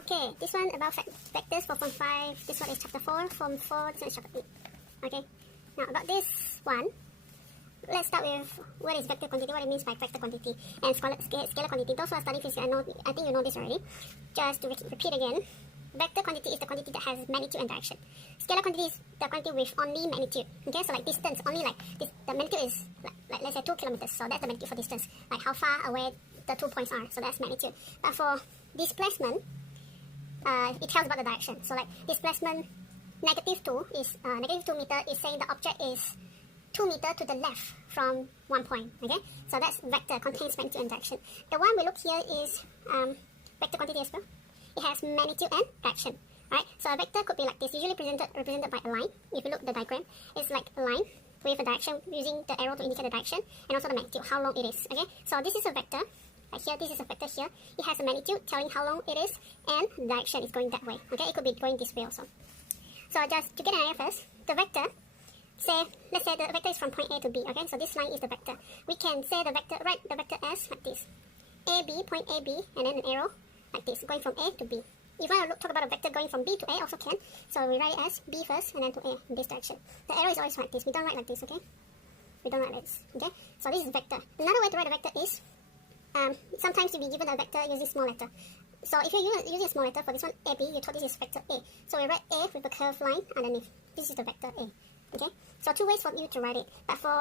Okay, this one about vectors for Form 5, this one is Chapter 4, Form 4, this one is Chapter 8. Okay, now about this one, let's start with what is vector quantity, what it means by vector quantity, and scalar quantity. Those who are studying physics, I think you know this already. Just to repeat again, vector quantity is the quantity that has magnitude and direction. Scalar quantity is the quantity with only magnitude. Okay, so like distance, only like this, the magnitude is like let's say 2 kilometers, so that's the magnitude for distance, like how far away the 2 points are, so that's magnitude. But for displacement, it tells about the direction. So like displacement -2 is -2 meter is saying the object is 2 meters to the left from 1 point. Okay, so that's vector, contains magnitude and direction. The one we look here is vector quantity as well. It has magnitude and direction. Alright, so a vector could be like this, usually represented by a line. If you look at the diagram, it's like a line with a direction, using the arrow to indicate the direction, and also the magnitude, how long it is. Okay, so this is a vector. Like here, this is a vector here. It has a magnitude telling how long it is, and the direction is going that way. Okay, it could be going this way also. So just to get an idea first, the vector, let's say the vector is from point A to B. Okay, so this line is the vector. We can say the vector, write the vector as like this: AB, point AB, and then an arrow like this, going from A to B. If you want to talk about a vector going from B to A, also can. So we write it as B first, and then to A in this direction. The arrow is always like this. We don't write like this. Okay, we don't write like this. Okay, so this is vector. Another way to write a vector is, sometimes you'll be given a vector using small letter. So if you're using a small letter for this one, AB, you thought this is vector A. So we write A with a curved line underneath. This is the vector A. Okay, so 2 ways for you to write it. But for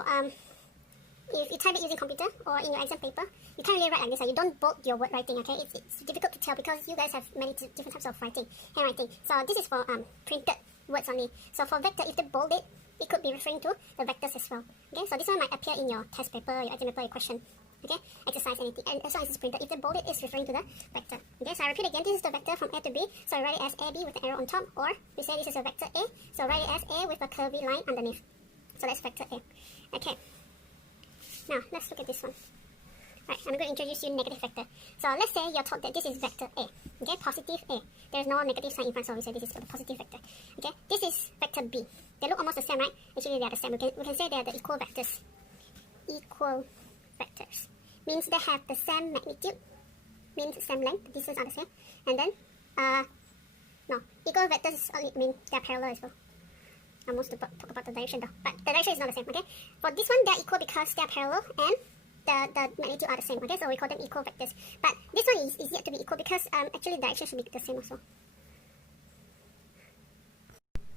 if you type it using computer or in your exam paper, you can't really write like this. You don't bold your word writing. Okay, it's difficult to tell because you guys have many different types of handwriting. So this is for printed words only. So for vector, if they bold it, it could be referring to the vectors as well. Okay, so this one might appear in your test paper, your exam paper, your question. Okay, exercise, anything, and as long as it's printed, if they bold it, it's referring to the vector. Okay, so I repeat again, this is the vector from A to B, so I write it as AB with an arrow on top, or we say this is a vector A, so write it as A with a curvy line underneath. So that's vector A. Okay, now let's look at this one. Right, I'm going to introduce you negative vector. So let's say you're taught that this is vector A. Okay, positive A. There's no negative sign in front, so we say this is for the positive vector. Okay, this is vector B. They look almost the same, right? Actually, they are the same. We can say they are the equal vectors. Equal vectors means they have the same magnitude, means same length, the distance are the same, and then no, equal vectors only mean they are parallel as well. I almost talk about the direction though, but the direction is not the same. Okay, for this one they are equal because they are parallel and the magnitude are the same. Okay, so we call them equal vectors. But this one is yet to be equal because actually the direction should be the same also.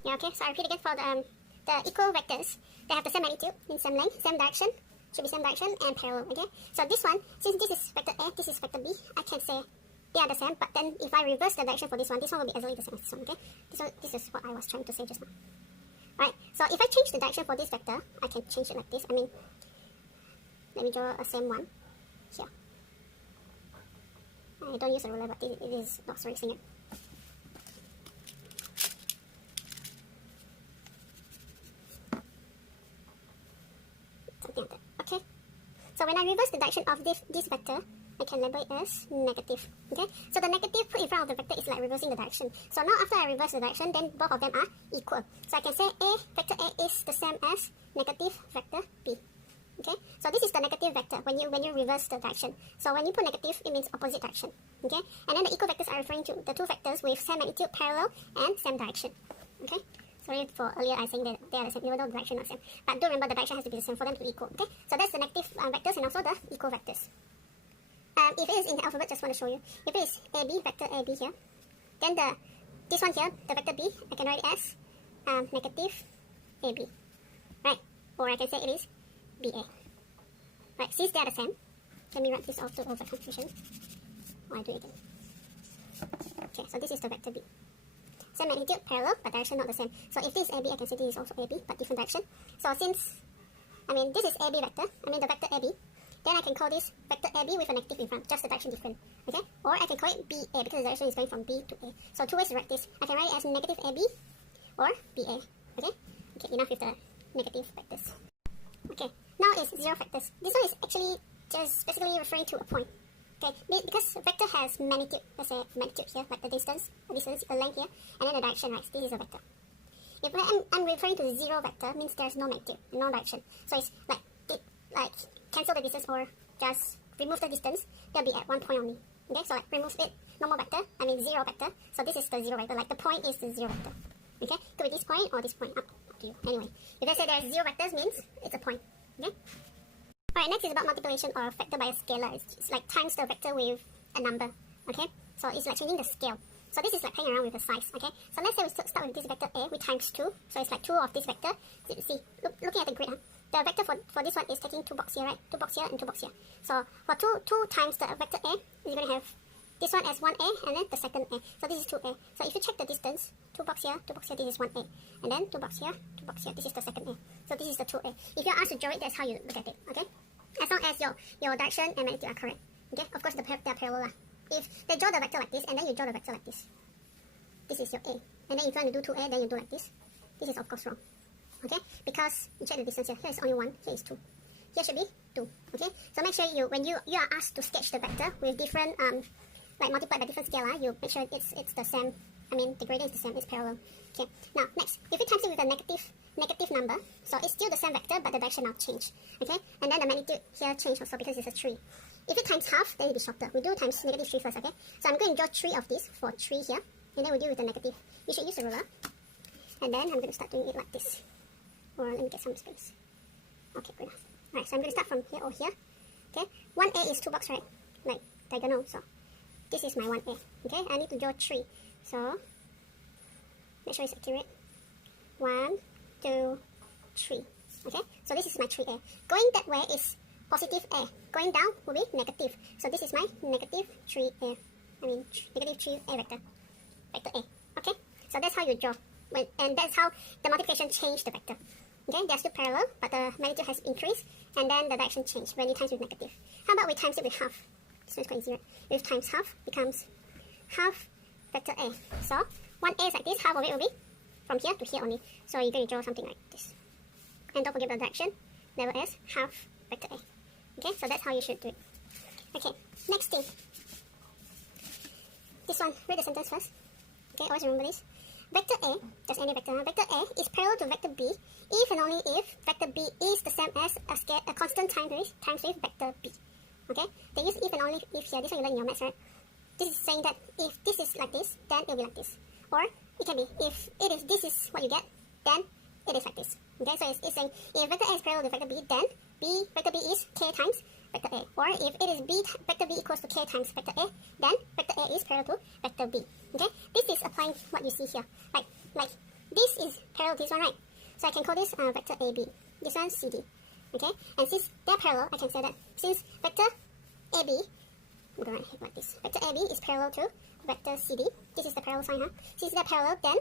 Yeah, okay, so I repeat again, for the equal vectors, they have the same magnitude, means same length, same direction, should be same direction, and parallel. Okay, so this one, since this is vector A, this is vector B, I can say they are the same, but then if I reverse the direction for this one will be exactly the same as this one. Okay, this is what I was trying to say just now. Right, so if I change the direction for this vector, I can change it like this. I mean, let me draw a same one here. I don't use a ruler, but it is not so seeing it. Something like that. Okay. So when I reverse the direction of this vector, I can label it as negative. Okay. So the negative put in front of the vector is like reversing the direction. So now after I reverse the direction, then both of them are equal. So I can say vector A is the same as negative vector B. Okay, so this is the negative vector when you reverse the direction. So when you put negative, it means opposite direction. Okay, and then the equal vectors are referring to the two vectors with same magnitude, parallel, and same direction. Okay, sorry for earlier I saying that they are the same, even though the direction is not same. But do remember the direction has to be the same for them to be equal. Okay, so that's the negative vectors and also the equal vectors. If it is in the alphabet, just want to show you. If it is AB, vector AB here, then this one here, the vector B, I can write it as negative AB, right? Or I can say it is BA. Right, since they are the same, let me write this out to avoid confusion. Or I do it again. Okay, so this is the vector B. Same magnitude, parallel, but direction not the same. So if this is AB, I can say this is also AB, but different direction. So since, this is AB vector, the vector AB, then I can call this vector AB with a negative in front, just the direction different. Okay? Or I can call it BA because the direction is going from B to A. So 2 ways to write this. I can write it as negative AB or BA. Okay? Okay, enough with the negative vectors. Okay, now it's zero vectors. This one is actually just basically referring to a point. Okay, because vector has magnitude, let's say magnitude here, like the distance, the length here, and then the direction, right? This is a vector. If I'm referring to zero vector, means there's no magnitude, no direction. So it's like cancel the distance or just remove the distance, they'll be at one point only. Okay, so like remove it, normal vector, I mean 0 vector. So this is the 0 vector, like the point is the 0 vector. Okay, could be this point or this point, up to you. Anyway, if I say there's 0 vectors means it's a point. Okay. Alright, next is about multiplication or vector by a scalar. It's like times the vector with a number. Okay, so it's like changing the scale. So this is like playing around with the size. Okay, so let's say we start with this vector A, we times 2. So it's like 2 of this vector. See, looking at the grid, the vector for this one is taking 2 boxes here, right? 2 boxes here and 2 boxes here. So for 2 times the vector A, you're going to have this one as 1A and then the second A. So this is 2A. So if you check the distance, 2 boxes here, 2 boxes here, this is 1A. And then 2 boxes here, 2 boxes here, this is the second A. So this is the 2A. If you're asked to draw it, that's how you look at it. Okay? As long as your direction and magnitude are correct. Okay? Of course, they are parallel. If they draw the vector like this and then you draw the vector like this. This is your A. And then if you want to do 2A, then you do like this. This is of course wrong. Okay? Because you check the distance here. Here is only 1. Here is 2. Here should be 2. Okay? So make sure when you are asked to sketch the vector with different like multiplied by different scalar, you make sure it's the same. I mean the gradient is the same, it's parallel. Okay. Now next, if you times it with a negative number, so it's still the same vector but the direction now change. Okay? And then the magnitude here change also because it's a 3. If it times half, then it'll be shorter. We do times negative 3 first, okay? So I'm going to draw 3 of this for 3 here. And then we'll deal with the negative. You should use a ruler. And then I'm going to start doing it like this. Or let me get some space. Okay, good enough. Alright, so I'm going to start from here or here. Okay, 1A is 2 boxes, right? Like diagonal, so this is my 1A. Okay, I need to draw 3. So, make sure it's accurate. 1, 2, 3. Okay, so this is my 3A. Going that way is positive A. Going down will be negative. So this is my negative 3A. I mean, negative 3A vector. Vector A. Okay, so that's how you draw. And that's how the multiplication changed the vector. Okay, they're still parallel, but the magnitude has increased, and then the direction changed when you times with negative. How about we times it with half? This one's quite easy, right? With times half becomes half vector A. So 1A is like this, half of it will be from here to here only. So you're going to draw something like this. And don't forget the direction, level as half vector A. Okay, so that's how you should do it. Okay, next thing. This one, read the sentence first. Okay, always remember this. Vector A, just any vector, vector A is parallel to vector B if and only if vector B is the same as a constant times with vector B. Okay, they use if and only if here. This one you learn in your maths, right? This is saying that if this is like this, then it will be like this. Or it can be if this is what you get, then it is like this. Okay, so it's saying if vector A is parallel to vector B, then vector B is k times vector A. Or if it is vector B equals to k times vector A, then vector A is parallel to vector B. Okay, this is applying what you see here. Like this is parallel to this one, right? So I can call this vector AB. This one CD. Okay, and since they're parallel, I can say that since vector AB, I'm going to write like this. Vector AB is parallel to vector CD. This is the parallel sign, huh? Since they're parallel, then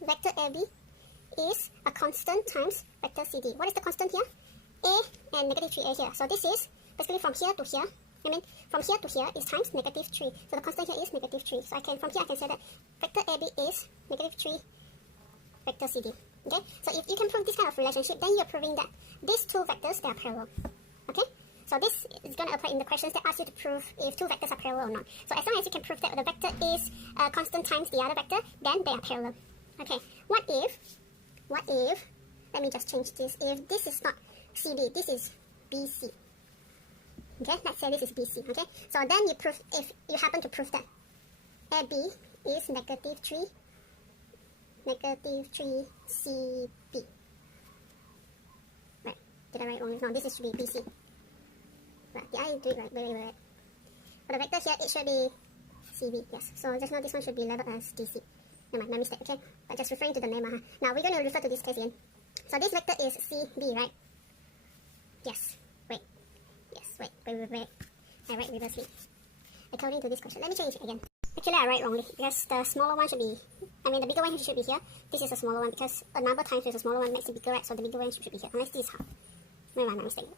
vector AB is a constant times vector CD. What is the constant here? A and negative 3A here. So this is basically from here to here. I mean, from here to here is times negative 3. So the constant here is negative 3. So from here I can say that vector AB is negative 3 vector CD. Okay? So if you can prove this kind of relationship, then you're proving that these two vectors, they are parallel. Okay? So this is going to apply in the questions that ask you to prove if two vectors are parallel or not. So as long as you can prove that the vector is constant times the other vector, then they are parallel. Okay, what if, let me just change this, if this is not CD, this is BC. Okay, let's say this is BC, okay? So then you prove, if you happen to prove that AB is negative 3 CB. Right, did I write wrong? No, this should be BC. Right, did I do it right? Wait. For the vector here, it should be CB, yes. So just now this one should be labeled as DC. Never mind, my mistake, okay? But just referring to the name, Now we're going to refer to this case again. So this vector is CB, right? Yes. Wait. I write reversely. According to this question. Let me change it again. Actually, I write wrongly because the smaller one should be, the bigger one should be here. This is a smaller one because a number times with a smaller one makes it bigger, right? So the bigger one should be here. Unless this is half. Never mind, my mistake.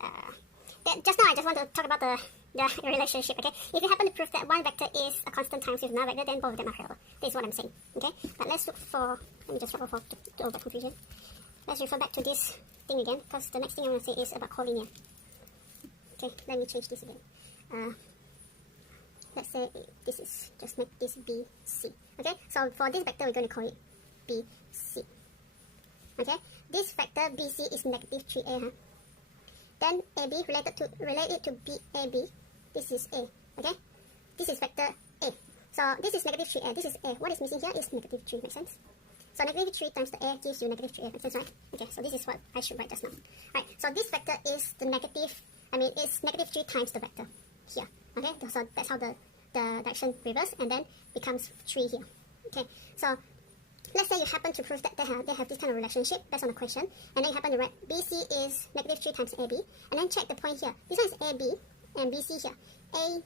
Just now I just want to talk about the relationship, okay? If you happen to prove that one vector is a constant times with another vector, then both of them are parallel. This is what I'm saying, okay? But let's look for, let me just refer to avoid confusion. Let's refer back to this thing again, because the next thing I want to say is about collinear. Okay, let me change this again. Let's say this is, just make this BC. Okay, so for this vector, we're going to call it BC. Okay, this vector BC is negative 3A. Huh? Then AB relate it to BAB. This is A. Okay, this is vector A. So this is negative 3a, this is a. What is missing here is negative 3, makes sense? So negative 3 times the a gives you negative 3a, makes sense, right? Okay, so this is what I should write just now. Right, so this vector is the negative, it's negative 3 times the vector here. Okay, so that's how the direction reverse and then becomes 3 here. Okay, so let's say you happen to prove that they have this kind of relationship based on the question, and then you happen to write BC is negative 3 times AB, and then check the point here. This one is AB and BC here. AB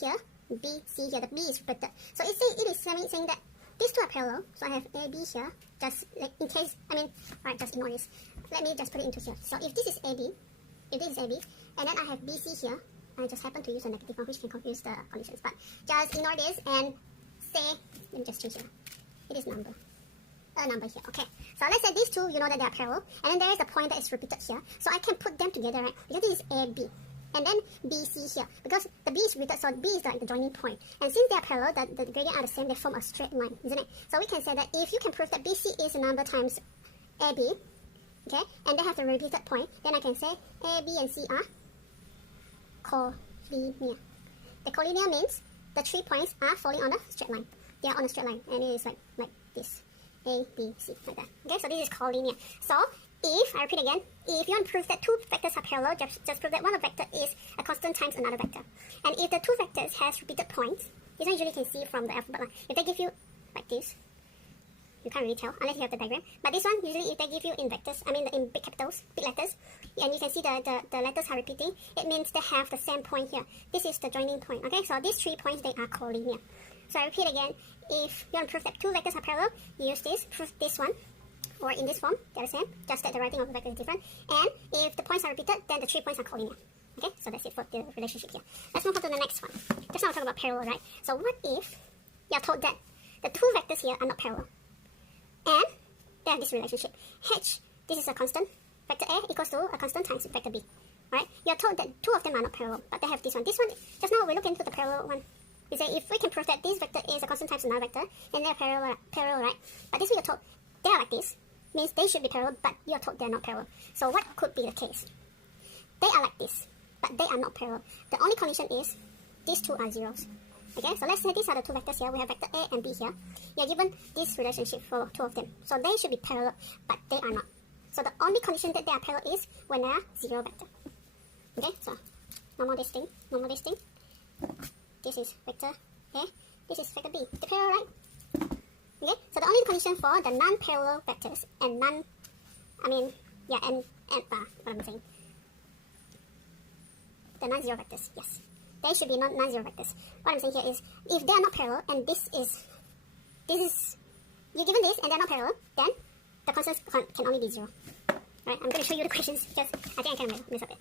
here, BC here, the B is repeated. So it is saying that these two are parallel, so I have AB here, just like in case, alright, just ignore this. Let me just put it into here. So if this is AB, and then I have BC here, I just happen to use a negative one, which can confuse the conditions, but just ignore this and say, let me just change here. It is a number here. Okay, so let's say these two, you know that they are parallel, and then there is a point that is repeated here, so I can put them together, right? Because this is AB, and then BC here, because the B is repeated, so B is like the joining point, and since they are parallel, the gradient are the same, they form a straight line, isn't it? So we can say that if you can prove that BC is a number times AB, okay, and they have the repeated point, then I can say A, B, and C are collinear. The collinear means the 3 points are falling on a straight line. They are on a straight line, and it is like this. A, B, C, like that. Okay, so this is collinear. So, if, I repeat again, if you want to prove that two vectors are parallel, just prove that one vector is a constant times another vector. And if the two vectors has repeated points, this one usually you can see from the alphabet line. If they give you like this, you can't really tell unless you have the diagram. But this one, usually if they give you in vectors, in big capitals, big letters, and you can see the letters are repeating, it means they have the same point here. This is the joining point. Okay, so these 3 points, they are collinear. So I repeat again, if you want to prove that two vectors are parallel, you use this, prove this one, or in this form, they're the same, just that the writing of the vector is different. And if the points are repeated, then the 3 points are collinear. Okay, so that's it for the relationship here. Let's move on to the next one. Just now we're talking about parallel, right? So what if you're told that the two vectors here are not parallel, and they have this relationship? H, this is a constant, vector A equals to a constant times vector B, right? You're told that two of them are not parallel, but they have this one. This one, just now we look into the parallel one. We say if we can prove that this vector is a constant times another vector, then they're parallel, right? But this one you're told they are like this, means they should be parallel, but you're told they're not parallel. So what could be the case? They are like this, but they are not parallel. The only condition is these two are zeros. Okay, so let's say these are the two vectors here. We have vector A and B here. You're given this relationship for two of them. So they should be parallel, but they are not. So the only condition that they are parallel is when they are zero vector. Okay, so no more this thing. This is vector A, this is vector B. They're parallel, right? Okay, so the only condition for the non-parallel vectors and the non-zero vectors, yes. They should be non-zero vectors. What I'm saying here is, if they are not parallel, and this is, you're given this and they're not parallel, then the constants can only be 0. Right, I'm going to show you the questions, because I think I can mess up it.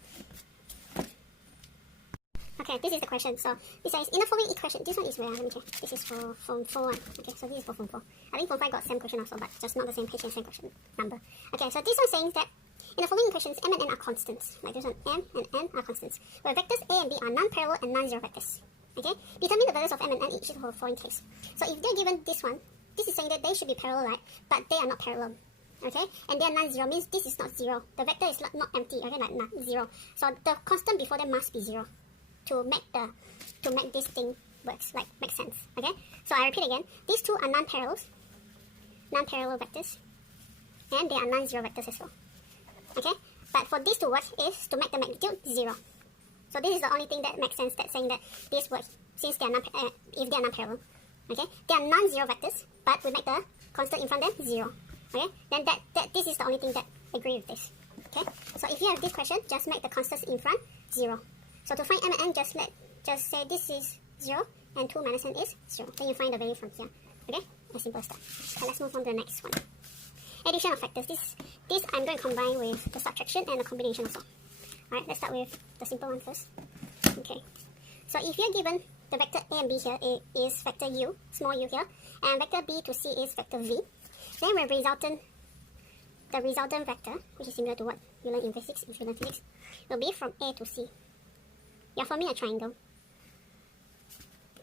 Okay, this is the question. So it says, in the following equation, this one is where? Let me check. This is for Form 4 1. Okay, so this is for Form 4. I think Form 5 got same question also, but just not the same page and same question number. Okay, so this one saying that in the following equations, m and n are constants. Like this one, m and n are constants, where vectors a and b are non-parallel and non-zero vectors. Okay, determine the values of m and n each for the following case. So if they're given this one, this is saying that they should be parallel, right? But they are not parallel. Okay, and they are non-zero means this is not 0. The vector is not empty. Okay, like not 0. So the constant before them must be 0. To make this thing works, like make sense. Okay, so I repeat again, these two are non-parallel vectors, and they are non-zero vectors as well. Okay, but for this to work is to make the magnitude 0. So this is the only thing that makes sense, that's saying that this works since they are if they are non-parallel. Okay, they are non-zero vectors, but we make the constant in front of them 0. Okay, then this is the only thing that agree with this. Okay, so if you have this question, just make the constants in front 0. So to find m and n, just say this is 0 and 2 minus n is 0. Then you find the value from here. Okay? As simple as that. Okay, let's move on to the next one. Addition of factors. This I'm going to combine with the subtraction and the combination also. Alright, let's start with the simple one first. Okay. So if you're given the vector a and b here is vector u, small u here, and vector b to c is vector v, then the resultant vector, which is similar to what you learned in physics, will be from a to c. You're forming a triangle.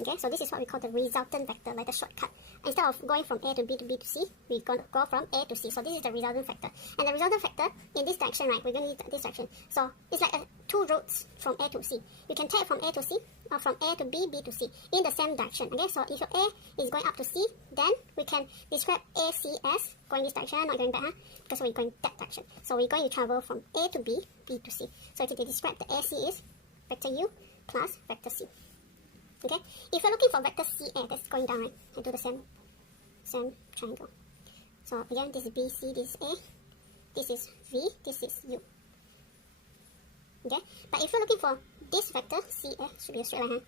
Okay, so this is what we call the resultant vector, like the shortcut. Instead of going from A to B to B to C, we're going to go from A to C. So this is the resultant vector. And the resultant vector in this direction, right, we're going to use this direction. So it's like two routes from A to C. You can take from A to C or from A to B, B to C in the same direction. Okay, so if your A is going up to C, then we can describe AC as going this direction, not going back, because we're going that direction. So we're going to travel from A to B, B to C. So to describe the AC is vector U plus vector C. Okay, if you're looking for vector CA, that's going down, right? I do the same triangle. So again, this is BC, this is A, this is V, this is U. Okay, but if you're looking for this vector, CA, should be a straight line, huh?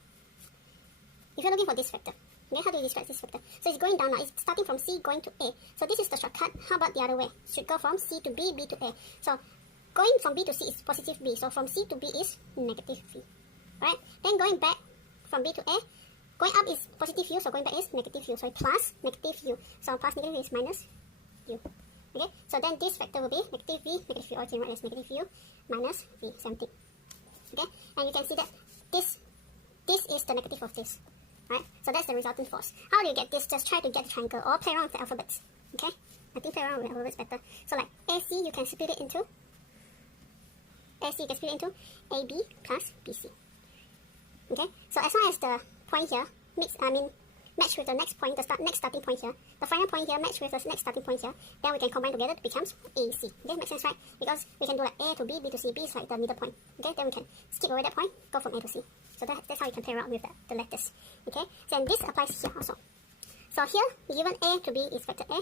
If you're looking for this vector, okay, how do you describe this vector? So it's going down now, it's starting from C going to A. So this is the shortcut. How about the other way? Should go from C to B, B to A. So going from B to C is positive B. So from C to B is negative V. Alright, then going back from B to A, going up is positive U, so going back is negative U. So plus negative U. So plus negative U is minus U. Okay, so then this vector will be negative V, negative U, or you can write as negative U minus V, same thing. Okay, and you can see that this is the negative of this. Right, so that's the resultant force. How do you get this? Just try to get the triangle or play around with the alphabets. Okay, I think play around with the alphabets better. So like AC, you can split it into AB plus BC. Okay, so as long as the point here match with the next point, next starting point here, the final point here match with the next starting point here, then we can combine together, it becomes AC. Okay, makes sense, right? Because we can do like A to B, B to C, B is like the middle point. Okay, then we can skip away that point, go from A to C. So that's how you can play around with the letters. Okay, so this applies here also. So here, given A to B is vector A,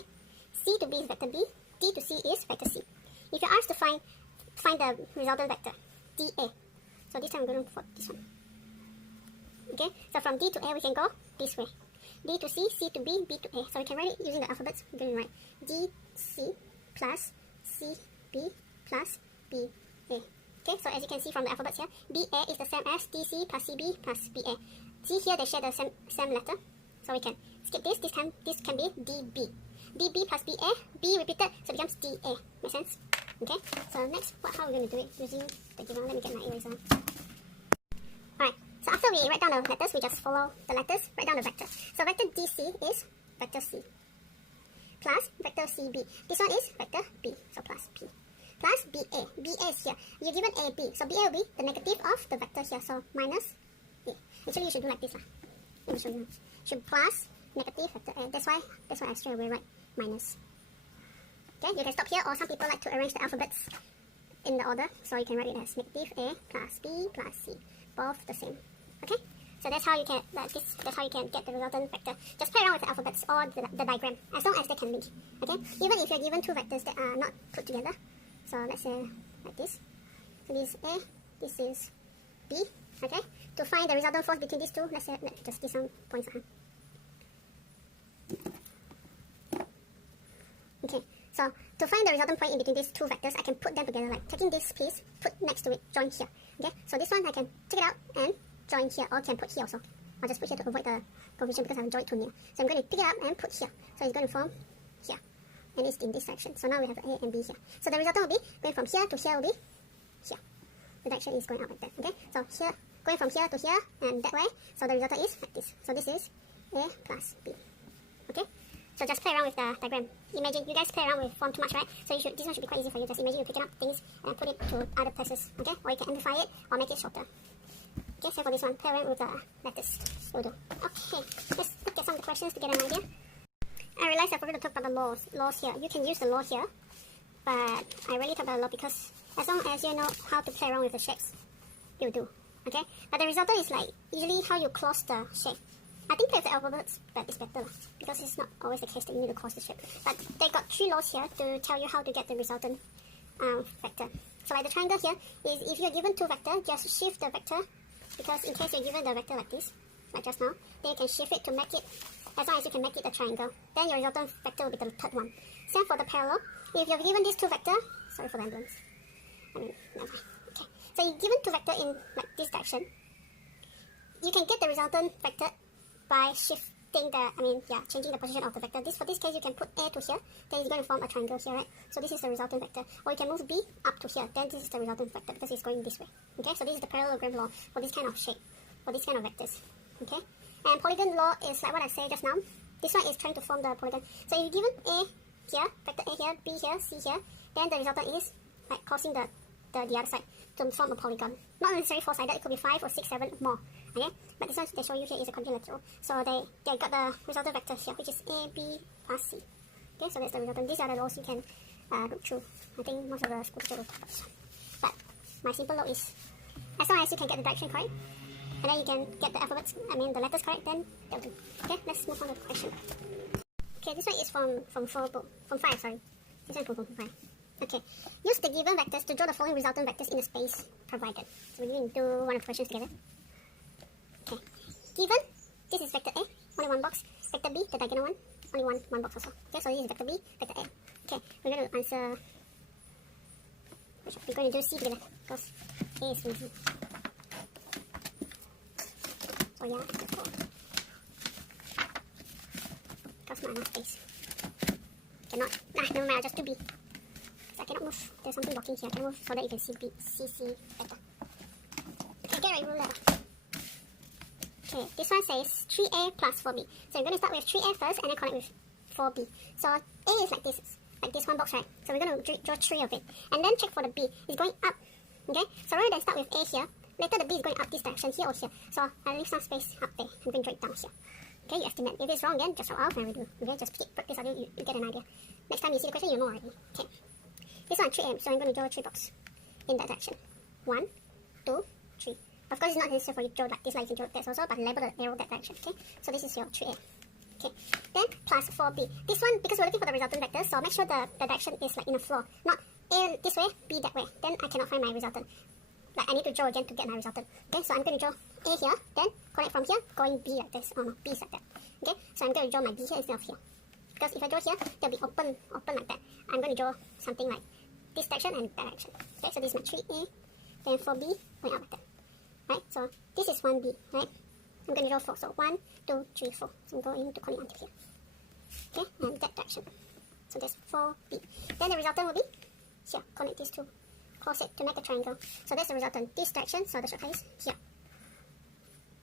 C to B is vector B, D to C is vector C. If you're asked to find the resultant vector, DA. So this time I'm going for this one. Okay, so from D to A we can go this way. D to C, C to B, B to A. So we can write it using the alphabets. We're going to write DC plus CB plus BA. Okay, so as you can see from the alphabets here, BA is the same as DC plus CB plus BA. See here they share the same letter. So we can skip this. This can be DB. DB plus BA, B repeated, so it becomes DA. Make sense? Okay, so next, how are we going to do it? Using the given, let me get my eraser. Alright, so after we write down the letters, we just follow the letters, write down the vector. So vector DC is vector C plus vector CB. This one is vector B, so plus P. Plus BA. BA is here. You're given AB, so BA will be the negative of the vector here, so minus A. Actually, you should do like this. Let me show you. Should plus negative vector A. That's why I straight away write minus. Okay, you can stop here, or some people like to arrange the alphabets in the order, so you can write it as negative A plus B plus C, both the same. Okay, so that's how you can that's how you can get the resultant vector. Just play around with the alphabets or the diagram, as long as they can link. Okay, even if you're given two vectors that are not put together. So let's say like this. So this is A, this is B. Okay, to find the resultant force between these two, let's just do some points. Okay, so to find the resultant point in between these two vectors, I can put them together, like taking this piece, put next to it, join here. Okay, so this one I can take it out and join here, or can put here also. I'll just put here to avoid the confusion because I have joined too near. So I'm going to pick it up and put here. So it's going to form here. And it's in this direction. So now we have A and B here. So the result will be going from here to here will be here. The direction is going out like that. Okay, so here, going from here to here and that way. So the result is like this. So this is A plus B. Okay, so just play around with the diagram. Imagine you guys play around with form too much, right? So this one should be quite easy for you. Just imagine you picking up things and put it to other places. Okay, or you can amplify it or make it shorter. Okay, so for this one, play around with the letters. Will do. Okay, let's look at some of the questions to get an idea. I realized I forgot to talk about the laws here. You can use the law here, but I really talk about the law because as long as you know how to play around with the shapes, you do. Okay, but the resultant is like usually how you close the shape. I think play with the alphabets but it's better because it's not always the case that you need to close the shape. But they got 3 laws here to tell you how to get the resultant vector. So like the triangle here is if you're given 2 vectors, just shift the vector, because in case you're given the vector like this, like just now, then you can shift it to make it, as long as you can make it a triangle, then your resultant vector will be the third one. Same for the parallel. If you're given these 2 vectors, sorry for the emblems. Never mind. Okay. So you're given 2 vectors in like this direction, you can get the resultant vector by shifting changing the position of the vector. For this case, you can put A to here, then it's going to form a triangle here, right? So this is the resultant vector. Or you can move B up to here, then this is the resultant vector because it's going this way. Okay, so this is the parallelogram law for this kind of shape, for this kind of vectors. Okay, And polygon law is like what I said just now. This one is trying to form the polygon. So if you given A here, vector A here, B here, C here, then the resultant is like causing the other side to form a polygon. Not necessarily four-sided, it could be 5 or 6, 7 more. Okay? But this one they show you here is a quadrilateral. So they got the resultant vector here, which is A, B plus C. Okay, so that's the resultant. These are the laws you can look through. I think most of the school teachers will talk about this one. But my simple law is, as long as you can get the direction correct, and then you can get the alphabets, the letters correct, then that'll do. Okay, let's move on to the question. Okay, this one is from 5, sorry. This one is from 5. Okay, use the given vectors to draw the following resultant vectors in the space provided. So we're going to do one of the questions together. Okay, given, this is vector A, only one box. Vector B, the diagonal one, only one box also. Okay, so this is vector B, vector A. Okay, we're going to answer, we're going to do C together, because A is easy. So yeah, let's go. Because not enough space. Cannot, never mind, I'll just do B. I cannot move. There's something blocking here. I can move so that you can see C better. Okay, get a ruler. Okay, this one says 3A plus 4B. So we're going to start with 3A first and then connect with 4B. So A is like this one box, right? So we're going to draw 3 of it. And then check for the B. It's going up. Okay, so rather than start with A here, later the B is going up this direction, here or here. So I'll leave some space up there. I'm going to draw it down here. Okay, you estimate. If it's wrong, then just draw out and redo. Okay, just practice until you get an idea. Next time you see the question, you know already. Okay. This one 3M, so I'm going to draw 3 boxes in that direction. 1, 2, 3. Of course, it's not necessary for you to draw like this, like you can draw that also, but label the arrow that direction. Okay, so this is your 3A. Okay, then plus 4B. This one, because we're looking for the resultant vector, so make sure the direction is like in a floor, not A this way, B that way. Then I cannot find my resultant. Like I need to draw again to get my resultant. Okay, so I'm going to draw A here, then connect from here, going B like this. Oh no, B is like that. Okay, so I'm going to draw my B here instead of here. Because if I draw here, they'll be open like that. I'm going to draw something like this direction and that direction. Okay, so this is my 3A, then 4B going out like that. Right, so this is 1B, right? I'm going to draw 4, so 1, 2, 3, 4. So I'm going to connect until here. Okay, and that direction. So there's 4B. Then the resultant will be here, connect these two, cross it to make a triangle. So that's the resultant, this direction, so the shortcut is here.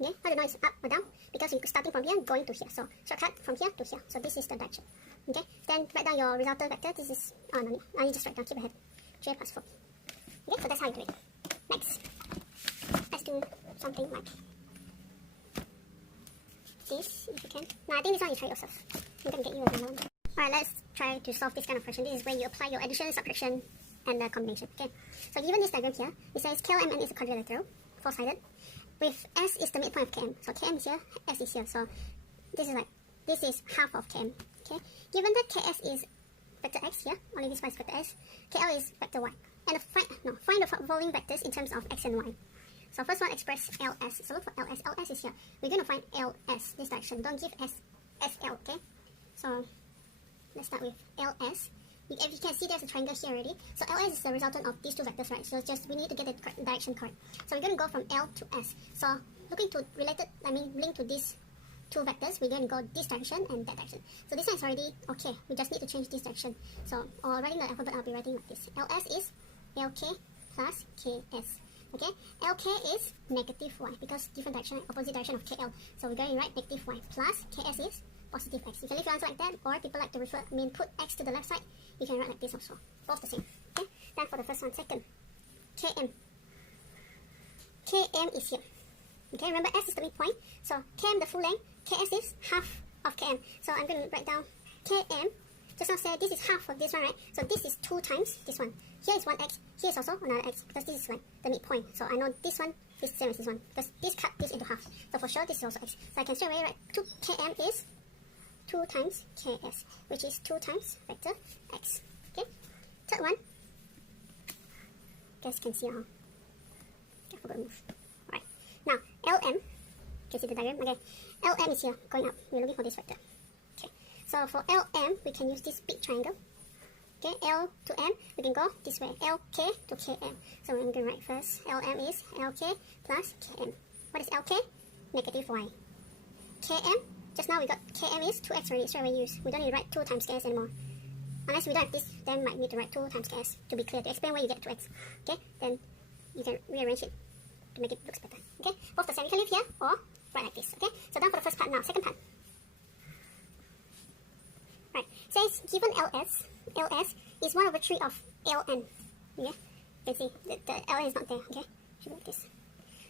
Okay, how do you know it's up or down? Because you're starting from here, going to here. So shortcut from here to here. So this is the direction. Okay, then write down your resultant vector. This is, oh no, I need just write down, keep ahead. 3 plus 4. Okay, so that's how you do it. Next, let's do something like this, if you can. No, I think this one you try yourself. I'm going to get you another one. Alright, let's try to solve this kind of question. This is where you apply your addition, subtraction, and the combination. Okay, so given this diagram here, it says KLMN is a quadrilateral, four-sided, with S is the midpoint of KM. So KM is here, S is here. So this is half of KM. Okay, given that KS is vector X here, only this one is vector S, KL is vector Y. And find the following vectors in terms of X and Y. So first one, express LS. So look for LS. LS is here. We're going to find LS, this direction. Don't give SL, okay? So let's start with LS. If you can see, there's a triangle here already. So LS is the resultant of these two vectors, right? So just we need to get the direction correct. So we're going to go from L to S. So looking to link to these two vectors, we're going to go this direction and that direction. So this one is already okay. We just need to change this direction. So writing the alphabet, I'll be writing like this. LS is LK plus KS. Okay, LK is negative Y because different direction, opposite direction of KL. So we're going to write negative Y plus KS is positive X. You can leave your answer like that, or people like to put X to the left side. You can write like this also. Both the same. Okay, then for the first one, second, KM. KM is here. Okay, remember S is the midpoint. So KM the full length, KS is half of KM. So I'm going to write down KM. Just now say this is half of this one, right? So this is 2 times this one. Here is 1x, here is also another x, because this is like the midpoint. So I know this one is the same as this one, because this cut this into half. So for sure this is also x. So I can straight away write 2 km is 2 times ks, which is 2 times vector x. Okay, third one. Guys can see now. I forgot to move. Alright, now LM, can see the diagram? Okay, LM is here, going up. We're looking for this vector. So for LM, we can use this big triangle. Okay, L to M, we can go this way. LK to KM. So I'm going to write first. LM is LK plus KM. What is LK? Negative Y. KM, just now we got KM is 2x already. Straight away use. We don't need to write 2 times KS anymore. Unless we don't have this, then we might need to write 2 times KS to be clear, to explain where you get 2x. Okay, then you can rearrange it to make it look better. Okay, both the same. You can leave here, or write like this. Okay, so done for the first part. Now second part. Right, says given ls is 1 over 3 of ln. Okay, you can see the ln is not there. Okay, should be like this.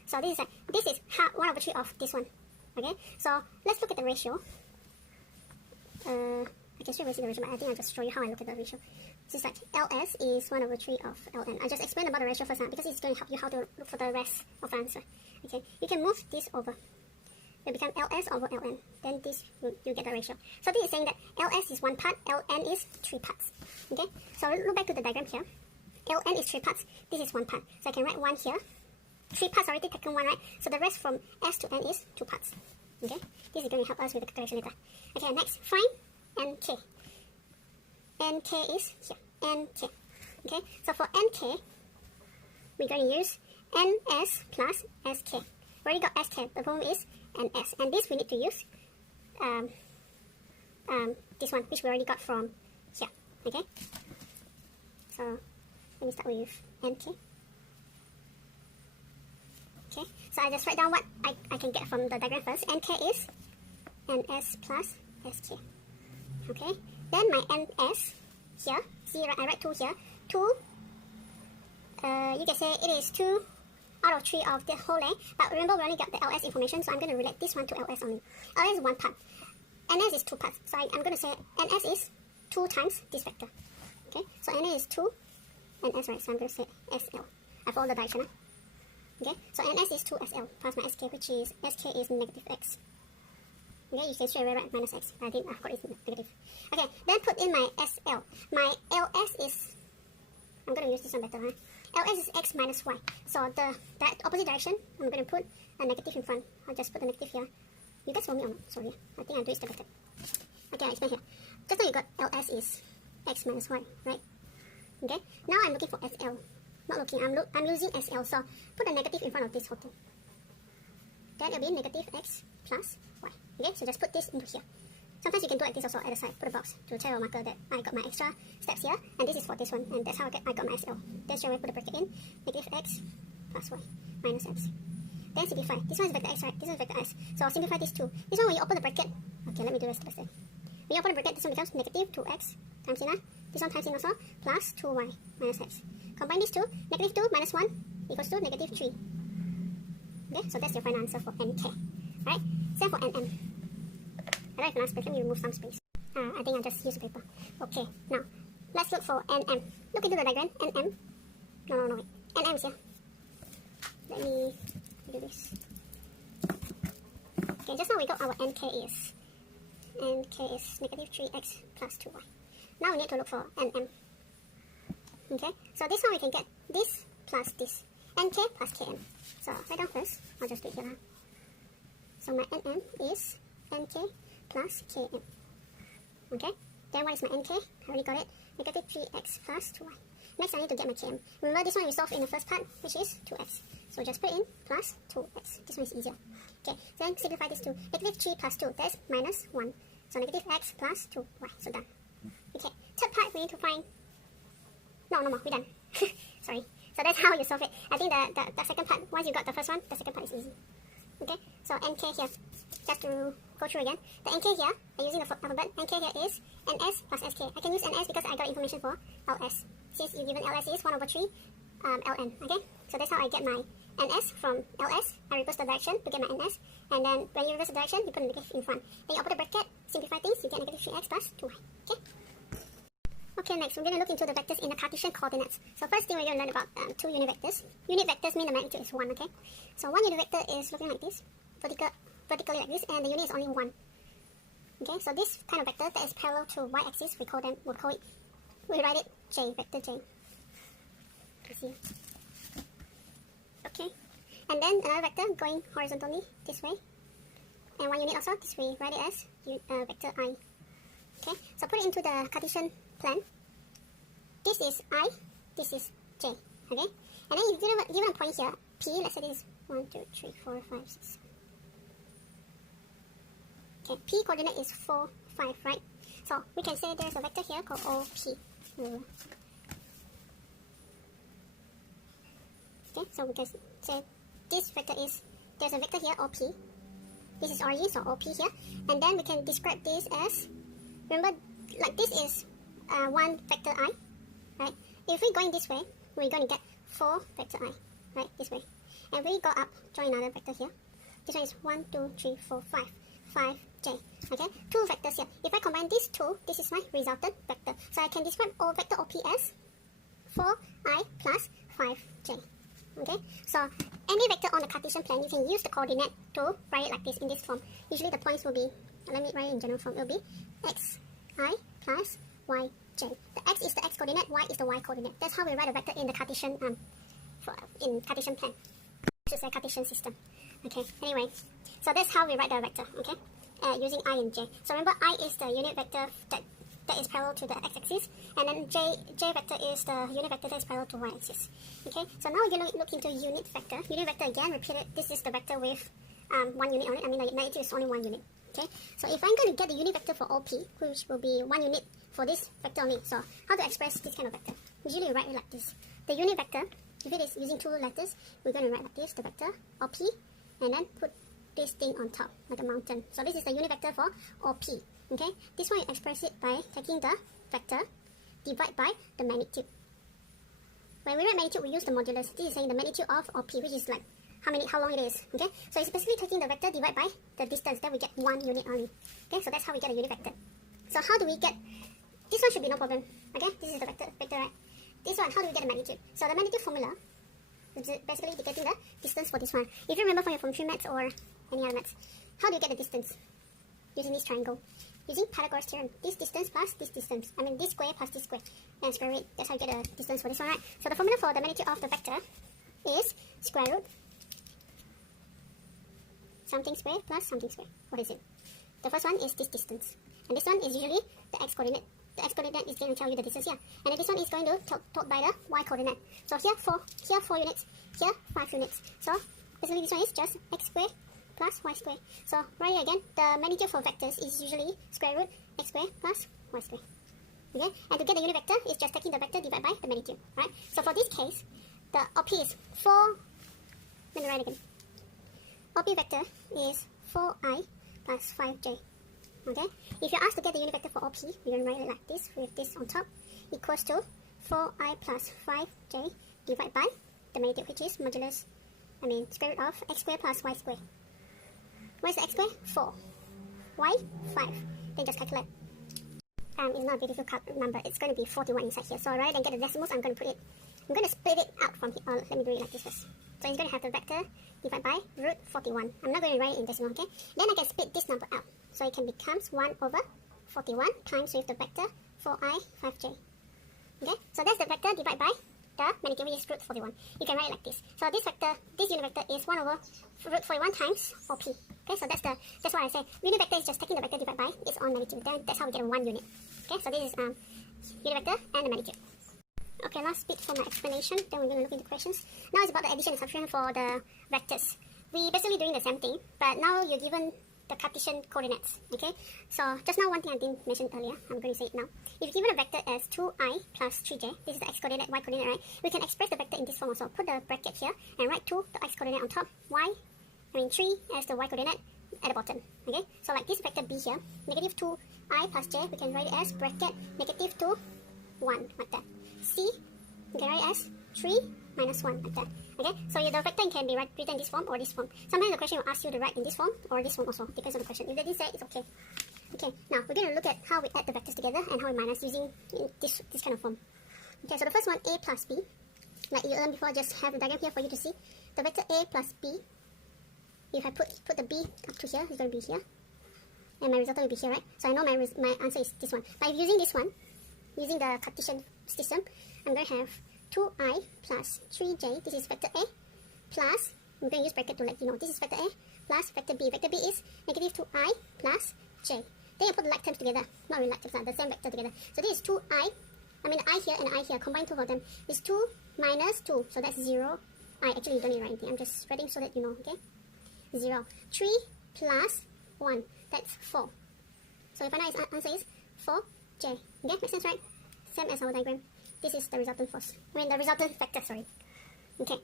So this is 1 over 3 of this one. Okay, so let's look at the ratio. I can still see the ratio, but I think I'll just show you how I look at the ratio. So it's like ls is 1 over 3 of ln. I'll just explain about the ratio first because it's going to help you how to look for the rest of the answer. Okay, you can move this over. It will become ls over ln. Then this, you get the ratio. So this is saying that ls is 1 part, ln is 3 parts. Okay, so look back to the diagram here. ln is 3 parts, this is 1 part. So I can write 1 here. 3 parts already taken 1, right? So the rest from s to n is 2 parts. Okay, this is going to help us with the calculation later. Okay, next, find nk. Nk is here, nk. Okay, so for nk, we're going to use ns plus sk. We already got sk, the problem is ns. And this we need to use this one, which we already got from here. Okay, so let me start with nk. Okay, so I just write down what I can get from the diagram first. Nk is ns plus sk. Okay, then my ns here, see, I write 2 here. 2, you can say it is 2 out of 3 of the whole length. But remember, we only got the ls information, so I'm going to relate this one to ls only. ls is 1 part. ns is 2 parts. So I'm going to say ns is 2 times this vector. Okay, so ns is 2 ns, right? So I'm going to say sl. I follow the direction. Okay, so ns is 2sl plus my sk, which is sk is negative x. Okay, you can straight away write minus x. I forgot it's negative. Okay, then put in my sl. My ls is, I'm going to use this one better, huh? ls is x minus y. So the opposite direction, I'm going to put a negative in front. I'll just put a negative here. You guys follow me or not? Sorry, I think I'll do it step by step. Okay, I'll explain here. Just now you got ls is x minus y, right? Okay, now I'm looking for sl. Not looking, I'm using sl, so put a negative in front of this whole thing. Then it'll be negative x plus y. Okay, so just put this into here. Sometimes you can do like this also at the side, put a box to tell your marker that I got my extra steps here, and this is for this one, and that's how I got my SL. Then straight away put a bracket in, negative x plus y minus x. Then simplify. This one is vector x, right? This one is vector x. So I'll simplify these two. This one when you open the bracket, okay, let me do this step by step. When you open the bracket, this one becomes negative 2x times in, this one times in also, plus 2y minus x. Combine these two, negative 2 minus 1 equals to negative 3. Okay, so that's your final answer for nk. Alright, same for nm. I don't have enough space, let me remove some space. I think I'll just use the paper. Okay, now, let's look for nm. Look into the diagram, nm. No, wait. nm is here. Let me do this. Okay, just now we got our nk is. Nk is negative 3x plus 2y. Now we need to look for nm. Okay, so this one we can get this plus this. Nk plus km. So write down first. I'll just do it here. So my nm is nk plus km. Okay, then what is my nk? I already got it. Negative 3x plus 2y. Next I need to get my km. Remember this one we solved in the first part, which is 2x. So just put in plus 2x. This one is easier. Okay, then simplify this to negative 3 plus 2. That's minus 1. So negative x plus 2y. So done. Okay, third part we need to find... No more. We're done. Sorry. So that's how you solve it. I think the second part, once you got the first one, the second part is easy. Okay, so nk here, just to go through again. The nk here, I'm using the alphabet. Nk here is ns plus sk. I can use ns because I got information for ls. Since you given ls is 1 over 3 ln. Okay, so that's how I get my ns from ls. I reverse the direction to get my ns. And then when you reverse the direction, you put a negative in front. Then you open the bracket, simplify things, you get negative 3x plus 2y. Okay. Okay, next we're going to look into the vectors in the Cartesian coordinates. So first thing we're going to learn about 2 unit vectors. Unit vectors mean the magnitude is 1, okay? So one unit vector is looking like this, vertically like this, and the unit is only 1. Okay, so this kind of vector that is parallel to y-axis, we write it j, vector j. You see? Okay, and then another vector going horizontally this way, and one unit also this way, write it as vector I. Okay, so put it into the Cartesian plan. This is I, this is j, okay? And then if you given a point here, P, let's say this is 1, 2, 3, 4, 5, 6. Okay, P coordinate is 4, 5, right? So we can say there's a vector here called OP. Okay, so we can say this vector is, there's a vector here OP. This is origin, so OP here. And then we can describe this as, remember, like this is 1 vector I, right? If we go in this way, we're going to get 4 vector I, right? This way. And we go up, join another vector here. This one is 1, 2, 3, 4, 5. 5j. Okay, 2 vectors here. If I combine these two, this is my resultant vector. So I can describe O vector OP as 4i plus 5j. Okay, so any vector on the Cartesian plane, you can use the coordinate to write it like this in this form. Usually the points will be, let me write it in general form, it will be xi plus yj. The x is the x coordinate, y is the y coordinate. That's how we write a vector in the Cartesian in Cartesian plane. This is a Cartesian system. Okay, anyway, so that's how we write the vector, okay, using I and j. So remember, I is the unit vector that is parallel to the x-axis, and then j vector is the unit vector that is parallel to y-axis. Okay, so now we're going to look into unit vector. Unit vector again, repeated, this is the vector with 1 unit on it. I mean, the magnitude is only 1 unit. Okay, so if I'm going to get the unit vector for OP, which will be 1 unit for this vector only, so how to express this kind of vector? Usually we write it like this. The unit vector, if it is using 2 letters, we're going to write like this, the vector OP, and then put this thing on top, like a mountain. So this is the unit vector for OP. Okay, this one you express it by taking the vector, divide by the magnitude. When we write magnitude, we use the modulus. This is saying the magnitude of OP, which is like how long it is. Okay, so it's basically taking the vector divide by the distance, then we get 1 unit only. Okay, so that's how we get a unit vector. So how do we get, this one should be no problem. Okay, this is the vector, right? This one, how do we get the magnitude? So the magnitude formula is basically getting the distance for this one. If you remember from your Form 3 maths or any other maths, how do you get the distance? Using this triangle. Using Pythagoras theorem. This distance plus this distance. I mean this square plus this square. And square root. That's how you get the distance for this one, right? So the formula for the magnitude of the vector is square root something square plus something square. What is it? The first one is this distance. And this one is usually the x-coordinate. The x-coordinate is going to tell you the distance here. And then this one is going to taught by the y-coordinate. So here 4 units, here 5 units. So basically this one is just x squared plus y squared. So right here again, the magnitude for vectors is usually square root x squared plus y squared. Okay, and to get the unit vector is just taking the vector divided by the magnitude, right? So for this case, the OP is 4, let me write again. OP vector is 4i plus 5j. Okay, if you're asked to get the unit vector for OP, you're going to write it like this, with this on top, equals to 4i plus 5j divided by the magnitude, which is modulus, square root of x squared plus y squared. What is the x squared? 4. Y? 5. Then just calculate. It's not a beautiful number. It's going to be 41 inside here. So rather than get the decimals, I'm going to split it out from here. Let me do it like this first. So it's going to have the vector divided by root 41. I'm not going to write it in decimal, okay? Then I can split this number out. So it can becomes 1 over 41 times with the vector 4i 5j. Okay? So that's the vector divided by the magnitude, which is root 41. You can write it like this. So this vector, this unit vector is 1 over root 41 times OP. Okay, so that's what I say. Unit vector is just taking the vector divided by its own magnitude. Then that's how we get 1 unit. Okay, so this is unit vector and the magnitude. Okay, last bit for my explanation. Then we're going to look into questions. Now it's about the addition and subtraction for the vectors. We basically doing the same thing, but now you're given the Cartesian coordinates. Okay, so just now one thing I didn't mention earlier, I'm going to say it now. If you're given a vector as 2i plus 3j, this is the x coordinate, y coordinate, right? We can express the vector in this form also. Put the bracket here and write 2, the x coordinate on top, 3 as the y coordinate at the bottom. Okay, so like this vector b here, negative 2i plus j, we can write it as bracket negative 2, 1, like that. C, we can write it as 3 minus 1, like that. Okay, so the vector can be written in this form or this form. Sometimes the question will ask you to write in this form or this form also, depends on the question. If they didn't say it, it's okay. Okay, now we're going to look at how we add the vectors together and how we minus using this kind of form. Okay, so the first one, a plus b. Like you learned before, just have the diagram here for you to see. The vector a plus b, if I put the b up to here, it's going to be here. And my result will be here, right? So I know my answer is this one. But if using this one, using the Cartesian system, I'm going to have 2i plus 3j, this is vector a, plus, I'm going to use bracket to let you know, this is vector a, plus vector b. Vector b is negative 2i plus j. Then you put the like terms together, not really like terms, the same vector together. So this is 2i, the I here and I here, combine 2 of them, is 2 minus 2, so that's 0. I actually don't need to write anything, I'm just writing so that you know, okay? 0. 3 plus 1, that's 4. So if I know its answer is 4j. Okay, makes sense, right? Same as our diagram. This is the resultant force. The resultant vector, sorry. Okay.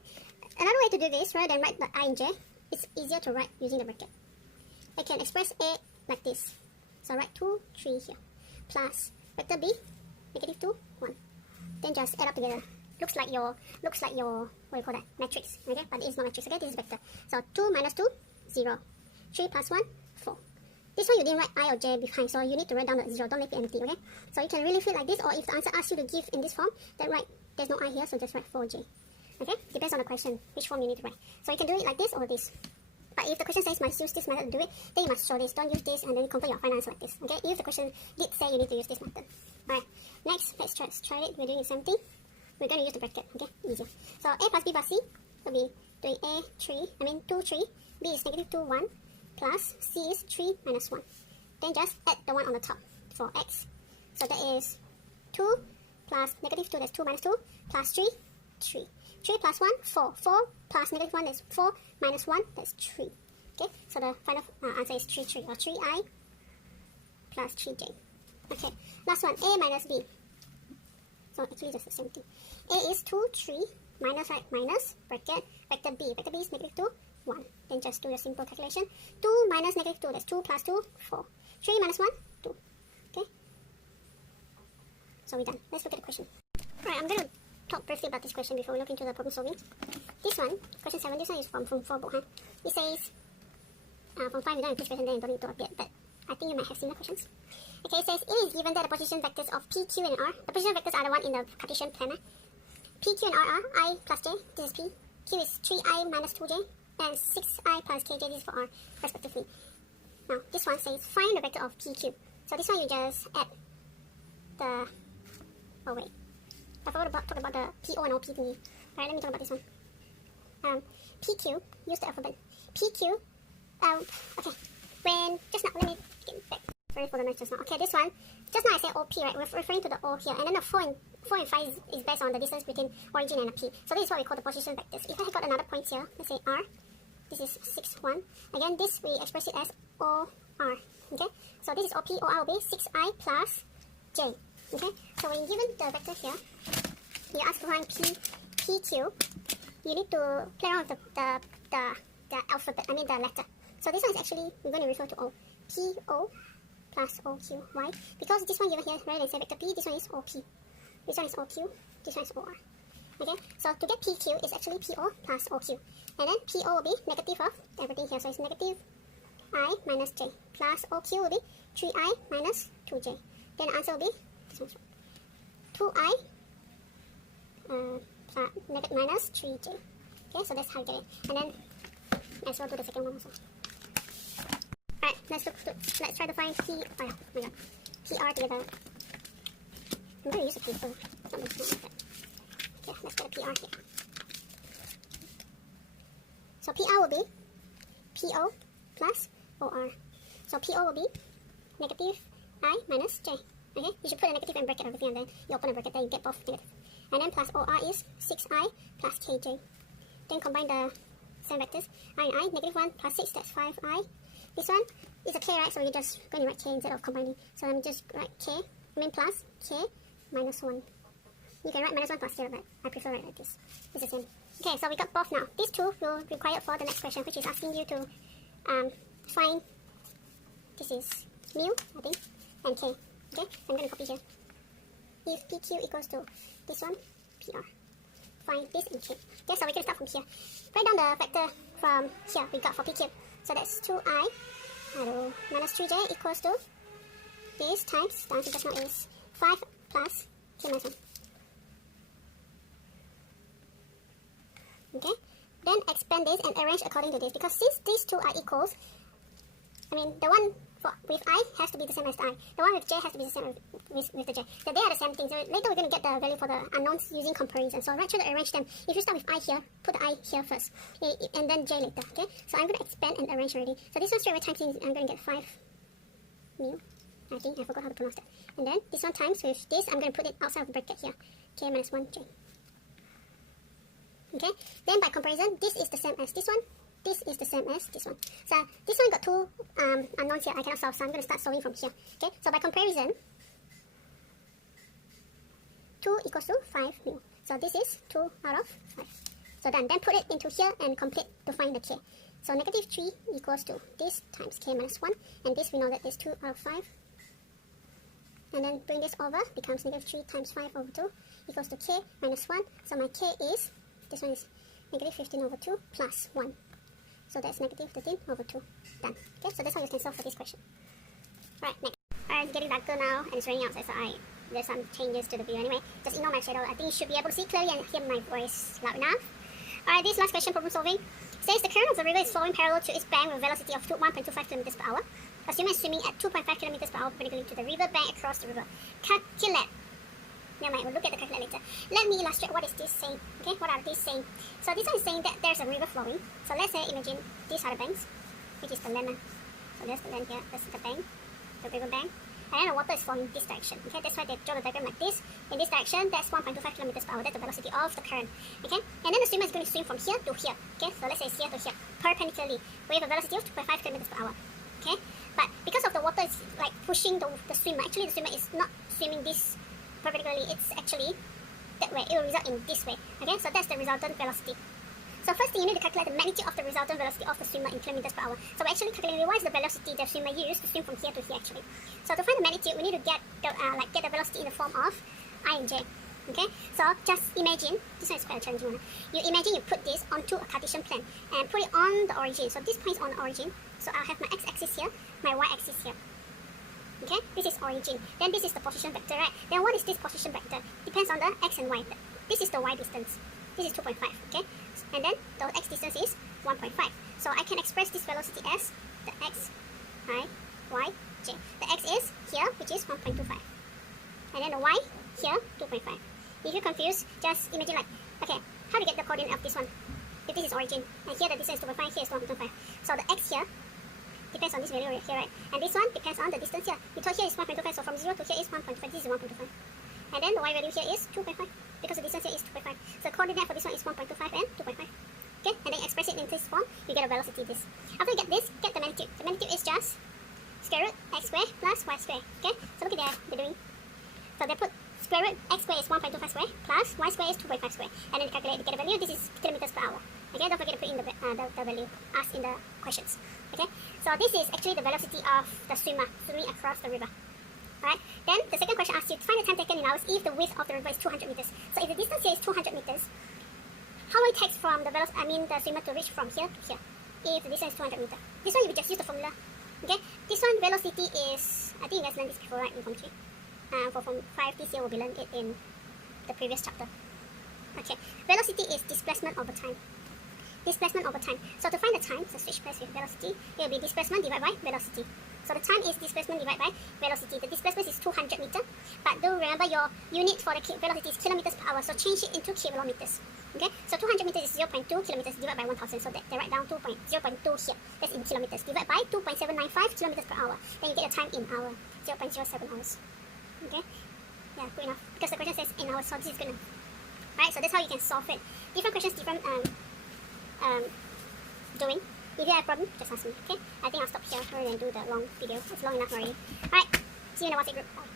Another way to do this, rather than write the I and j, it's easier to write using the bracket. I can express A like this. So write 2, 3 here. Plus vector B, negative 2, 1. Then just add up together. Looks like your what do you call that? Matrix. Okay, but it is not matrix. Okay, this is vector. So 2 minus 2, 0. 3 plus 1, 4. This one you didn't write I or J behind, so you need to write down the 0. Don't leave it empty. Okay. So you can really feel like this, or if the answer asks you to give in this form, then write there's no I here, so just write 4J. Okay. Depends on the question which form you need to write. So you can do it like this or this. But if the question says must use this method to do it, then you must show this. Don't use this and then convert your final answer like this. Okay. If the question did say you need to use this method. Alright. Next, let's try it. We're doing the same thing. We're going to use the bracket, okay? Easier. So A plus B plus C will be doing A 2, 3. B is negative 2, 1. Plus C is 3 minus 1. Then just add the 1 on the top for X. So that is 2 plus negative 2, that's 2 minus 2. Plus 3, 3. 3 plus 1, 4. 4 plus negative 1, that's 4. Minus 1, that's 3. Okay? So the final answer is 3, 3. Or 3I plus 3J. Okay. Last one, A minus B. So actually just the same thing. A is 2, 3, minus, right, minus, bracket, vector B. Vector B is negative 2, 1. Then just do your simple calculation. 2 minus negative 2, that's 2 plus 2, 4. 3 minus 1, 2. Okay? So we're done. Let's look at the question. Alright, I'm going to talk briefly about this question before we look into the problem solving. This one, question 7, this one is from 4 book. Huh? It says, from 5 we don't have this question, then you don't need to update, but I think you might have seen the questions. Okay, it says, it is given that the position vectors of P, Q, and R, the position vectors are the one in the Cartesian planner. P, Q, and R are I plus J, this is P. Q is 3I minus 2J, and 6I plus KJ, this is for R, respectively. Now, this one says, find the vector of PQ. So this one you just add the, oh wait, I forgot to talk about the PO and OP thingy. Alright, let me talk about this one. PQ, use the alphabet. PQ, okay, when, just now, let me get back. Sorry for the noise just now. Okay, this one, just now I said OP, right? We're referring to the O here, and then the 4 and 5 is based on the distance between origin and a P. So this is what we call the position vectors. If I got another point here, let's say R, this is 6, 1. Again, this we express it as OR. Okay, so this is OP, OR will be 6I plus J. Okay, so when given the vector here, you ask to find PQ, you need to play around with the alphabet, I mean the letter. So this one is actually, we're going to refer to O. PO plus OQ. Why? Because this one given here, rather than say vector P, this one is OP. This one is OQ, this one is OR. Okay, so to get PQ is actually PO plus OQ. And then PO will be negative of everything here, so it's negative I minus J. Plus OQ will be 3I minus 2J. Then the answer will be, this one's 2I minus 3J. Okay, so that's how you get it. And then, as well do the second one also. Alright, let's try to find P, oh my god, PR together. I'm going to use a paper, not like that. Okay, let's get a PR here. So PR will be PO plus OR. So PO will be negative I minus J. Okay, you should put a negative and bracket everything, and then you open a bracket, then you get both negative. And then plus OR is 6I plus KJ. Then combine the same vectors. I and I, negative 1 plus 6, that's 5I. This one is a K, right? So we're just going to write K instead of combining. So let me just write plus K minus 1. You can write minus 1 plus 0, but I prefer write like this. It's the same. Okay, so we got both now. These two will be required for the next question, which is asking you to find, this is mu, I think, and K. Okay, so I'm going to copy here. If PQ equals to this one, PR. Find this and K. Okay, so we can start from here. Write down the vector from here we got for PQ. So that's 2I minus 3J equals to this times, the answer just now is 5 plus K minus 1. Okay, then expand this and arrange according to this, because since these two are equals, I mean the one with I has to be the same as the I, the one with J has to be the same with the J. So they are the same thing. So later we're going to get the value for the unknowns using comparison. So try to arrange them. If you start with I here, put the I here first, and then J later. Okay, so I'm going to expand and arrange already. So this one straight away times I'm going to get 5 mu. I think I forgot how to pronounce that. And then this one times with this, I'm going to put it outside of the bracket here, K minus 1J. Okay, then by comparison, this is the same as this one, this is the same as this one. So this one got two unknowns here I cannot solve, so I'm going to start solving from here. Okay, so by comparison, 2 equals to 5 mu. So this is 2 out of 5. So then put it into here and complete to find the K. So negative 3 equals to this times k minus 1, and this we know that is 2 out of 5. And then bring this over, becomes negative 3 times 5 over 2 equals to k minus 1. So my k is, this one is negative 15 over 2 plus 1. So that's negative 13 over 2. Done. Okay, so that's how you can solve for this question. Right, next. Alright, it's getting darker now and it's raining outside, so there's some changes to the video anyway. Just ignore my shadow. I think you should be able to see clearly and hear my voice loud enough. Alright, this last question, problem solving. Says the current of the river is flowing parallel to its bank with a velocity of 1.25 km per hour. A swimmer is swimming at 2.5 km per hour perpendicular to the river bank across the river. Calculate. Never mind, we'll look at the calculator later. Let me illustrate what is this saying. Okay, what are these saying? So this one is saying that there's a river flowing. So let's say, imagine these are the banks, which is the land. So there's the land here, that's the bank, the river bank. And then the water is flowing in this direction. Okay, that's why they draw the diagram like this. In this direction, that's 1.25 km per hour. That's the velocity of the current. Okay, and then the swimmer is going to swim from here to here. Okay, so let's say it's here to here, perpendicularly, with a velocity of 2.5 km per hour. Okay, but because of the water is like pushing the swimmer, actually the swimmer is not swimming this perpendicularly, it's actually that way. It will result in this way. Okay, so that's the resultant velocity. So first thing, you need to calculate the magnitude of the resultant velocity of the swimmer in kilometers per hour. So we're actually calculating what is the velocity the swimmer used to swim from here to here actually. So to find the magnitude, we need to get the velocity in the form of I and j. Okay, so just imagine, this one is quite a challenging one. You imagine you put this onto a Cartesian plane and put it on the origin. So this point is on the origin. So I'll have my x-axis here, my y-axis here. Okay, this is origin. Then this is the position vector, right? Then what is this position vector? Depends on the x and y. This is the y distance. This is 2.5, okay? And then the x distance is 1.5. So I can express this velocity as the x, I, y, j. The x is here, which is 1.25. And then the y here, 2.5. If you're confused, just imagine like, okay, how to get the coordinate of this one? If this is origin, and here the distance is 2.5, here is 1.25. So the x here depends on this value right here, right? And this one depends on the distance here. We thought here is 1.25, so from 0 to here is 1.25. This is 1.25. And then the y value here is 2.5, because the distance here is 2.5. So the coordinate for this one is 1.25 and 2.5. Okay, and then express it in this form, you get a velocity this. After you get this, get the magnitude. The magnitude is just square root x squared plus y squared. Okay, so look at they're doing. So they put square root x squared is 1.25 square plus y squared is 2.5 square. And then calculate to get the value. This is kilometers per hour. Okay, don't forget to put in the value asked in the questions. Okay, so this is actually the velocity of the swimmer swimming across the river. Alright, then the second question asks you to find the time taken in hours if the width of the river is 200 meters. So if the distance here is 200 meters, how long it takes from the swimmer to reach from here to here if the distance is 200 meters? This one you just use the formula. Okay, this one velocity is, I think you guys learned this before, right, in Form 3. For Form 5 this year we'll be learning it in the previous chapter. Okay, velocity is displacement over time. Displacement over time. So to find the time, so switch place with velocity, it will be displacement divided by velocity. So the time is displacement divided by velocity. The displacement is 200 meters, but do remember your unit for the velocity is kilometers per hour, so change it into kilometers. Okay, so 200 meters is 0.2 kilometers divided by 1000, so that they write down 0.2 here, that's in kilometers, divided by 2.795 kilometers per hour. Then you get the time in hour, 0.07 hours. Okay, yeah, good enough, because the question says in hours, so this is good enough. Right, so that's how you can solve it. Different questions, different doing. If you have a problem, just ask me, okay? I think I'll stop here rather than do the long video. It's long enough already. Alright, see you in the WhatsApp group. Bye.